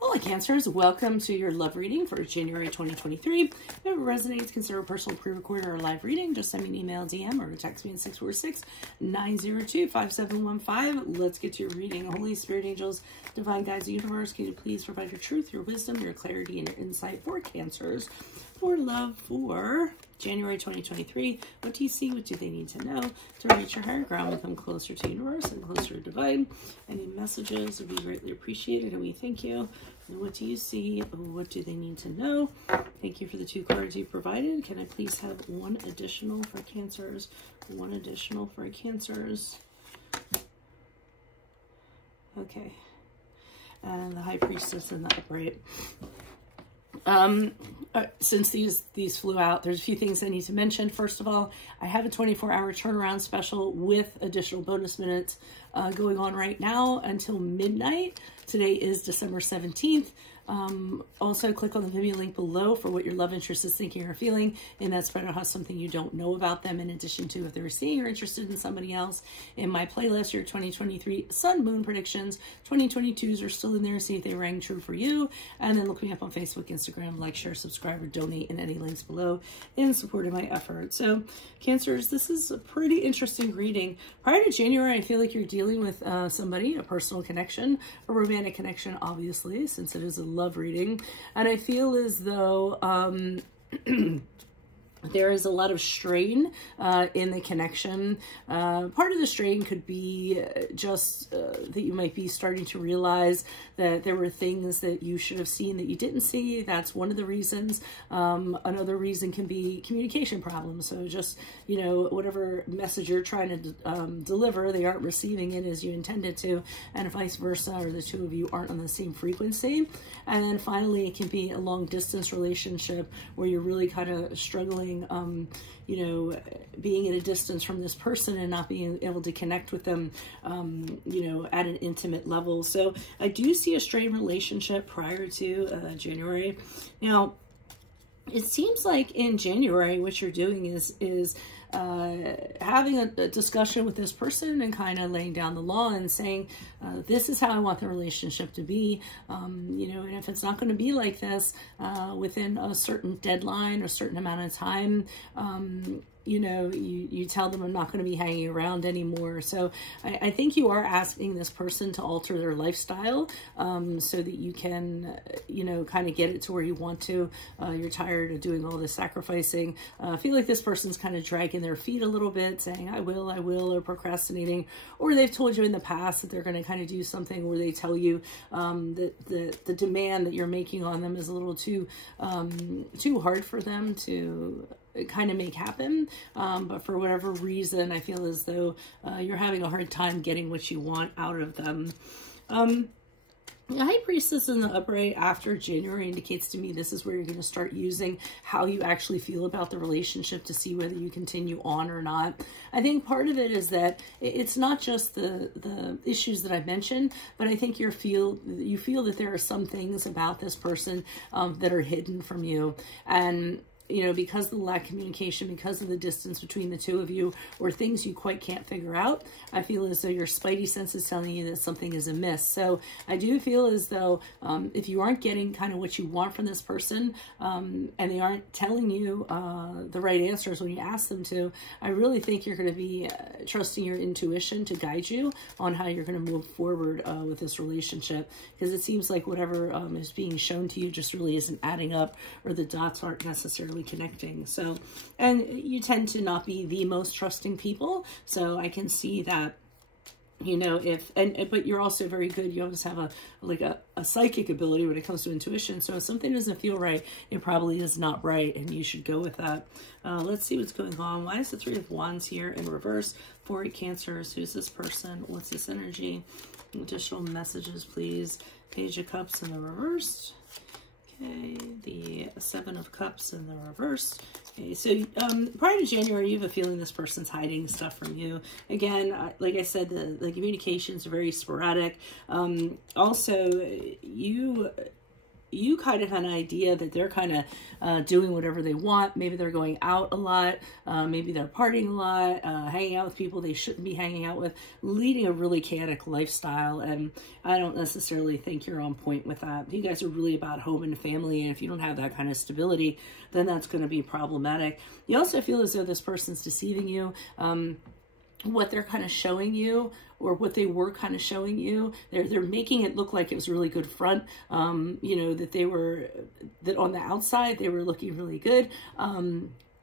Hola Cancers, welcome to your love reading for January 2023. If it resonates, consider a personal pre-recorded or live reading. Just send me an email, DM, or text me at 646-902-5715. Let's get to your reading. Holy Spirit, angels, divine guides, the universe, can you please provide your truth, your wisdom, your clarity, and your insight for Cancers, for love, for January 2023. What do you see? What do they need to know to reach your higher ground and come closer to universe and closer to divine? Any messages would be greatly appreciated, and we thank you. And what do you see? What do they need to know? Thank you for the 2 cards you provided. Can I please have one additional for Cancers? One additional for Cancers. Okay. And the High Priestess and the Upright. Since these flew out, there's a few things I need to mention. First of all, I have a 24-hour turnaround special with additional bonus minutes going on right now until midnight. Today is December 17th. Also, click on the Venmo link below for what your love interest is thinking or feeling. And that spread out has something you don't know about them, in addition to if they're seeing or interested in somebody else. In my playlist, your 2023 Sun Moon predictions. 2022s are still in there. See if they rang true for you. And then look me up on Facebook, Instagram, like, share, subscribe, or donate in any links below in support of my efforts. So, Cancers, this is a pretty interesting reading. Prior to January, I feel like you're dealing with somebody, a personal connection, a romantic connection, obviously, since it is a love reading. And I feel as though there is a lot of strain in the connection. Part of the strain could be just that you might be starting to realize that there were things that you should have seen that you didn't see. That's one of the reasons. Another reason can be communication problems. So just, you know, whatever message you're trying to deliver, they aren't receiving it as you intended to, and vice versa, or the two of you aren't on the same frequency. And then finally, it can be a long distance relationship where you're really kind of struggling, you know, being at a distance from this person and not being able to connect with them, you know, at an intimate level. So I do see a strained relationship prior to January. Now, it seems like in January, what you're doing is having a discussion with this person and kind of laying down the law and saying, this is how I want the relationship to be, you know, and if it's not going to be like this within a certain deadline or certain amount of time, you know, you tell them I'm not going to be hanging around anymore. So I think you are asking this person to alter their lifestyle so that you can, you know, kind of get it to where you want to. You're tired of doing all this sacrificing. I feel like this person's kind of dragging their feet a little bit, saying, I will, or procrastinating. Or they've told you in the past that they're going to kind of do something where they tell you that the demand that you're making on them is a little too hard for them to kind of make happen, but for whatever reason, I feel as though you're having a hard time getting what you want out of them. The High Priestess in the Upright after January indicates to me this is where you're going to start using how you actually feel about the relationship to see whether you continue on or not. I think part of it is that it's not just the issues that I mentioned, but I think you feel that there are some things about this person that are hidden from you. And you know, because of the lack of communication, because of the distance between the two of you, or things you quite can't figure out, I feel as though your spidey sense is telling you that something is amiss. So I do feel as though if you aren't getting kind of what you want from this person, and they aren't telling you the right answers when you ask them to, I really think you're going to be trusting your intuition to guide you on how you're going to move forward with this relationship, because it seems like whatever is being shown to you just really isn't adding up, or the dots aren't necessarily connecting. So, and you tend to not be the most trusting people, so I can see that, you know, but you're also very good. You always have a psychic ability when it comes to intuition. So if something doesn't feel right, it probably is not right, and you should go with that. Let's see what's going on. Why is the Three of Wands here in reverse for Cancers? Who's this person? What's this energy? Additional messages, please. Page of Cups in the reverse. Okay, the Seven of Cups in the reverse. Okay, so prior to January, you have a feeling this person's hiding stuff from you. Again, like I said, the communications are very sporadic. Also, you you kind of had an idea that they're kind of doing whatever they want. Maybe they're going out a lot. Maybe they're partying a lot, hanging out with people they shouldn't be hanging out with, leading a really chaotic lifestyle. And I don't necessarily think you're on point with that. You guys are really about home and family. And if you don't have that kind of stability, then that's going to be problematic. You also feel as though this person's deceiving you. What they're kind of showing you, or what they were kind of showing you, they're making it look like it was a really good front, you know, that on the outside they were looking really good,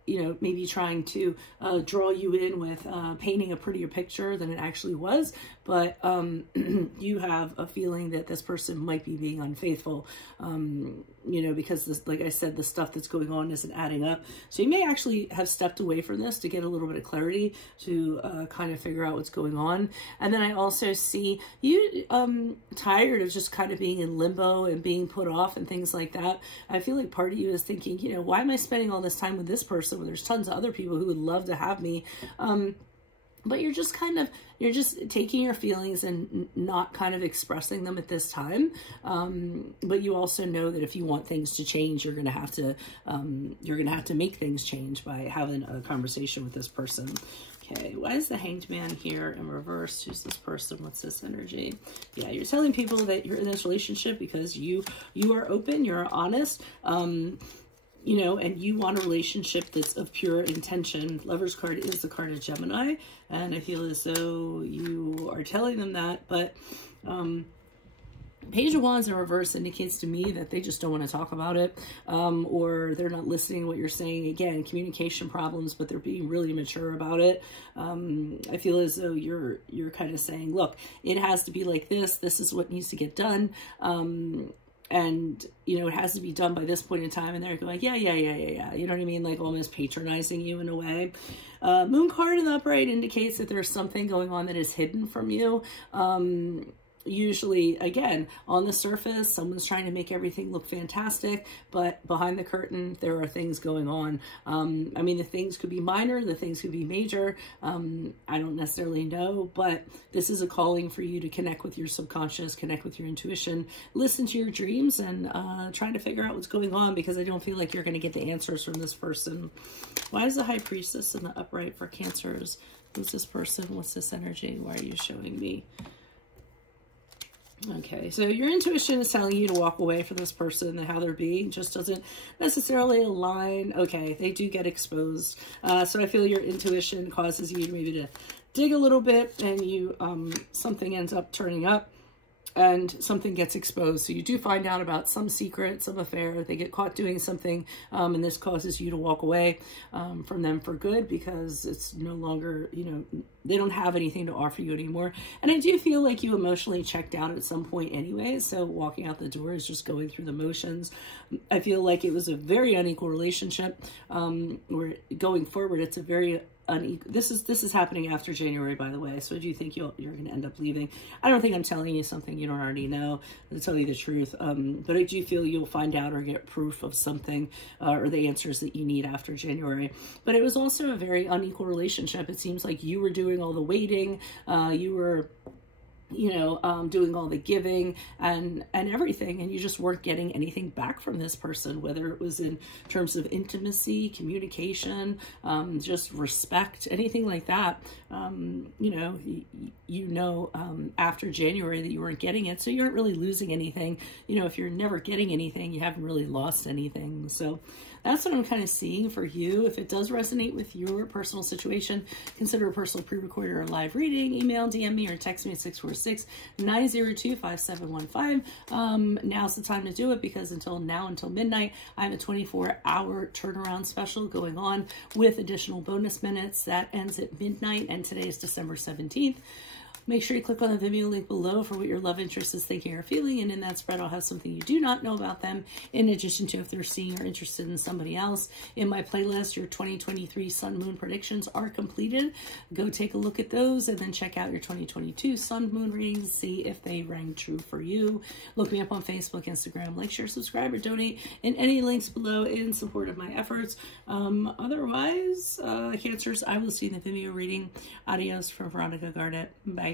you know, maybe trying to draw you in with painting a prettier picture than it actually was. But you have a feeling that this person might be being unfaithful, you know, because this, like I said, the stuff that's going on isn't adding up. So you may actually have stepped away from this to get a little bit of clarity, to kind of figure out what's going on. And then I also see you tired of just kind of being in limbo and being put off and things like that. I feel like part of you is thinking, you know, why am I spending all this time with this person when there's tons of other people who would love to have me? But you're just taking your feelings and not kind of expressing them at this time. But you also know that if you want things to change, you're going to have to make things change by having a conversation with this person. Okay, why is the Hanged Man here in reverse? Who's this person? What's this energy? Yeah, you're telling people that you're in this relationship because you are open, you're honest, you know, and you want a relationship that's of pure intention. Lover's card is the card of Gemini, and I feel as though you are telling them that, but Page of Wands in reverse indicates to me that they just don't want to talk about it, or they're not listening to what you're saying. Again, communication problems, but they're being really mature about it. I feel as though you're kind of saying, look, it has to be like this. This is what needs to get done. And, you know, it has to be done by this point in time. And they're going, yeah. You know what I mean? Like almost patronizing you in a way. Moon card in the upright indicates that there's something going on that is hidden from you. Usually, again, on the surface, someone's trying to make everything look fantastic, but behind the curtain, there are things going on. I mean, the things could be minor, the things could be major. I don't necessarily know, but this is a calling for you to connect with your subconscious, connect with your intuition, listen to your dreams, and try to figure out what's going on, because I don't feel like you're going to get the answers from this person. Why is the High Priestess in the upright for Cancers? Who's this person? What's this energy? Why are you showing me? Okay, so your intuition is telling you to walk away from this person, and how they're being just doesn't necessarily align. Okay, they do get exposed. So I feel your intuition causes you maybe to dig a little bit, and you something ends up turning up, and something gets exposed. So you do find out about some secret, some affair. They get caught doing something, and this causes you to walk away from them for good, because it's no longer, you know, they don't have anything to offer you anymore. And I do feel like you emotionally checked out at some point anyway, so walking out the door is just going through the motions. I feel like it was a very unequal relationship, where going forward, it's a very unequal. This is happening after January, by the way. So I do think you're going to end up leaving. I don't think I'm telling you something you don't already know, to tell you the truth. But I do feel you'll find out or get proof of something, or the answers that you need after January. But it was also a very unequal relationship. It seems like you were doing all the waiting. You were, you know, doing all the giving and everything, and you just weren't getting anything back from this person, whether it was in terms of intimacy, communication, just respect, anything like that. You know, after January that you weren't getting it, so you aren't really losing anything. You know, if you're never getting anything, you haven't really lost anything. So that's what I'm kind of seeing for you. If it does resonate with your personal situation, consider a personal pre-recorded or live reading. Email, DM me, or text me at 646-902-5715. Now's the time to do it, because until midnight, I have a 24-hour turnaround special going on with additional bonus minutes. That ends at midnight, and today is December 17th. Make sure you click on the Vimeo link below for what your love interest is thinking or feeling, and in that spread I'll have something you do not know about them, in addition to if they're seeing or interested in somebody else. In my playlist, your 2023 Sun Moon predictions are completed. Go take a look at those, and then check out your 2022 Sun Moon readings, see if they rang true for you. Look me up on Facebook, Instagram, like, share, subscribe, or donate in any links below in support of my efforts. Otherwise, Cancers, I will see you in the Vimeo reading. Adios from Veronica Garnet. Bye.